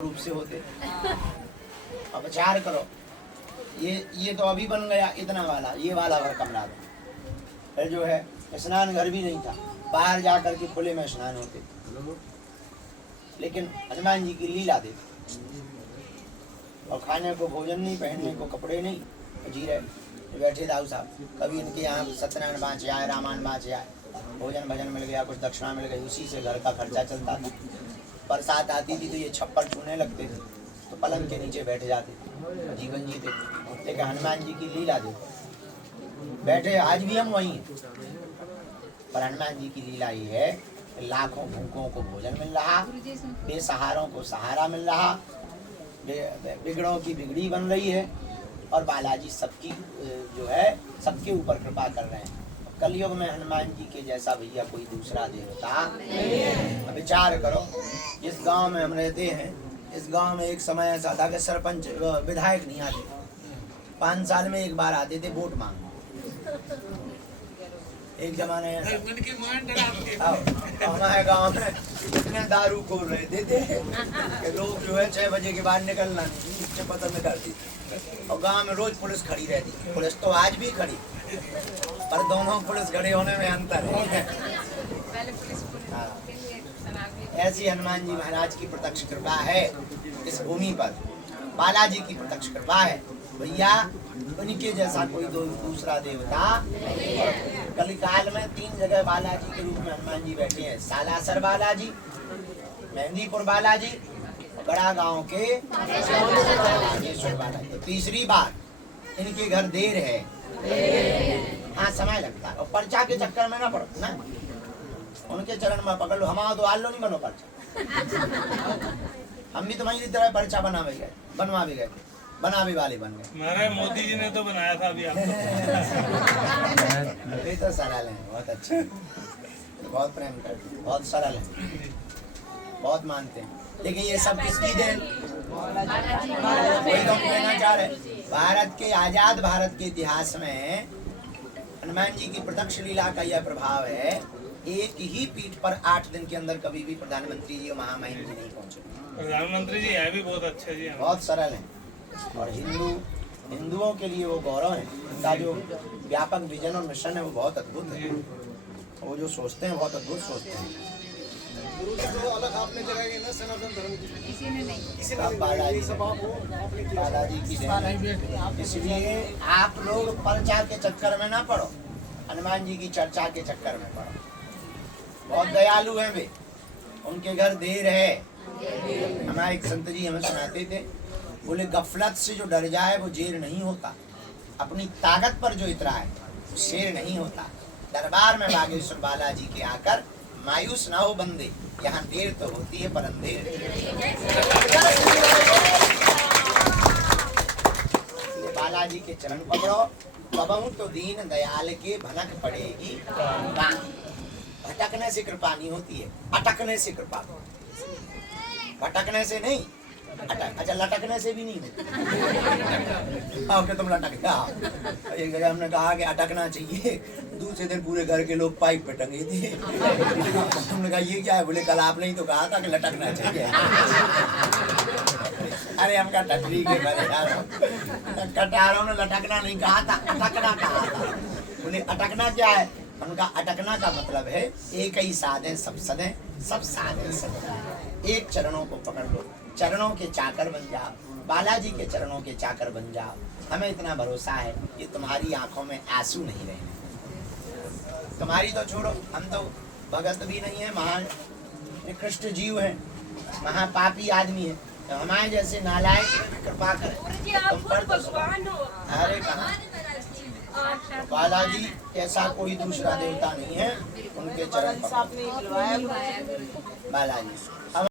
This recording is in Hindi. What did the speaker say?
रूप से होते। अब विचार करो, ये तो अभी बन गया इतना वाला, ये वाला भर कमरा था। फिर जो है स्नान घर भी नहीं था, बाहर जा कर के खुले में स्नान होते। लेकिन हनुमान जी की लीला देखो, और खाने को भोजन नहीं, पहनने को कपड़े नहीं, जी रहे बैठे दाऊ साहब। कभी इनके यहाँ सत्यनारायण बाँचे आए, रामायण बाँचे आए, भोजन भजन मिल गया, कुछ दक्षिणा मिल गई, उसी से घर का खर्चा चलता था। बरसात आती थी तो ये छप्पर छूने लगते थे, तो पलंग के नीचे बैठ जाते थे, जीवन जीते। लेकिन हनुमान जी की लीला देखो, बैठे आज भी हम वहीं हैं, पर हनुमान जी की लीला ये है कि लाखों भूखों को भोजन मिल रहा, बेसहारों को सहारा मिल रहा, बिगड़ों की बिगड़ी बन रही है, और बालाजी सबकी जो है सबके ऊपर कृपा कर रहे हैं। कलयुग में हनुमान जी के जैसा भैया कोई दूसरा देवता नहीं। विचार करो, जिस गांव में हम रहते हैं, इस गांव में एक समय ऐसा था कि सरपंच विधायक नहीं आते, 5 साल में एक बार आते थे वोट मांगने। एक जमाने हमारे गांव में इतने दारू खोल रहे थे कि लोग जो है 6 बजे के बाद निकलना नहीं, पसंद करती। और गांव में रोज पुलिस खड़ी रहती। पुलिस तो आज भी खड़ी, पर दोनों पुलिस खड़े होने में अंतर है। ऐसी हनुमान जी महाराज की प्रत्यक्ष कृपा है इस भूमि पर, बालाजी की प्रत्यक्ष कृपा है भैया, उनके जैसा कोई दूसरा देवता। कलिकाल में 3 जगह बालाजी के रूप में हनुमान जी बैठे हैं, सालासर बालाजी, मेहंदीपुर बालाजी, बड़ा गांव के बालाजी। तो तीसरी बार इनके घर देर है, हाँ समय लगता है, और पर्चा के चक्कर में ना पड़ो ना, उनके चरण में पकड़ लो। हमारा तो आलो नहीं बनो पर्चा, हम भी तुम्हारी तरह पर्चा बनवा भी गए, बना भी वाले बन गए। महाराज मोदी जी ने तो बनाया था अभी आपको। ये तो सरल है, बहुत अच्छे, बहुत प्रेम करते हैं, बहुत सरल है, बहुत मानते हैं। लेकिन ये सब किसकी देन? वही तो कहना चाह रहे, भारत के आजाद भारत के इतिहास में हनुमान जी की प्रत्यक्ष लीला का यह प्रभाव है। एक ही पीठ पर 8 दिन के अंदर कभी भी प्रधानमंत्री जी और महामहिम जी नहीं पहुंचे। प्रधानमंत्री जी है भी बहुत अच्छे जी, बहुत सरल है, और हिंदुओं के लिए वो गौरव है। उनका जो व्यापक विजन और मिशन है वो बहुत अद्भुत है। वो जो सोचते हैं बहुत अद्भुत सोचते हैं। जो अलग आपने जगाई ना सनातन धर्म की, किसी ने नहीं, बालाजी की देन। इसलिए आप लोग पर्चा के चक्कर में ना पड़ो, हनुमान जी की चर्चा के चक्कर में पड़ो। बहुत दयालु हैं वे, उनके घर देर है। हमारे एक संत जी हमें सुनाते थे, बोले गफलत से जो डर जाए वो जेर नहीं होता, अपनी ताकत पर जो इतरा है वो शेर नहीं होता। दरबार में बागेश्वर बालाजी के आकर मायूस ना हो बंदे, यहाँ देर तो होती है पर अंधेर। बालाजी के चरण पकड़ो, बबहू तो दीन दयाल के भनक पड़ेगी। भटकने से कृपा नहीं होती है, अटकने से कृपा। भटकने से नहीं, अच्छा लटकने से भी नहीं होती। आओ कि तुम लटक जाओ। एक जगह हमने कहा कि अटकना चाहिए, दूसरे दिन पूरे घर के लोग पाइप पे टंगे थे। हमने कहा ये क्या है? बोले कल आपने ही तो कहा था कि लटकना चाहिए। अरे हम टटरी के कटारों ने लटकना नहीं कहा था, अटकना कहा था। बोले अटकना क्या है? उनका अटकना का मतलब है एक ही साधे सब सदे, सब साधे सब एक। चरणों को पकड़ लो, चरणों के चाकर बन जाओ, बालाजी के चरणों के चाकर बन जाओ। हमें इतना भरोसा है कि तुम्हारी आंखों में आंसू नहीं रहे। तुम्हारी तो छोड़ो, हम तो भगत भी नहीं है, महान निकृष्ट जीव है, महापापी आदमी है। तो हमारे जैसे नालायक कृपा करें तुम पर तो। अरे कहाँ, बालाजी ऐसा कोई दूसरा देवता नहीं है, उनके चरण बालाजी।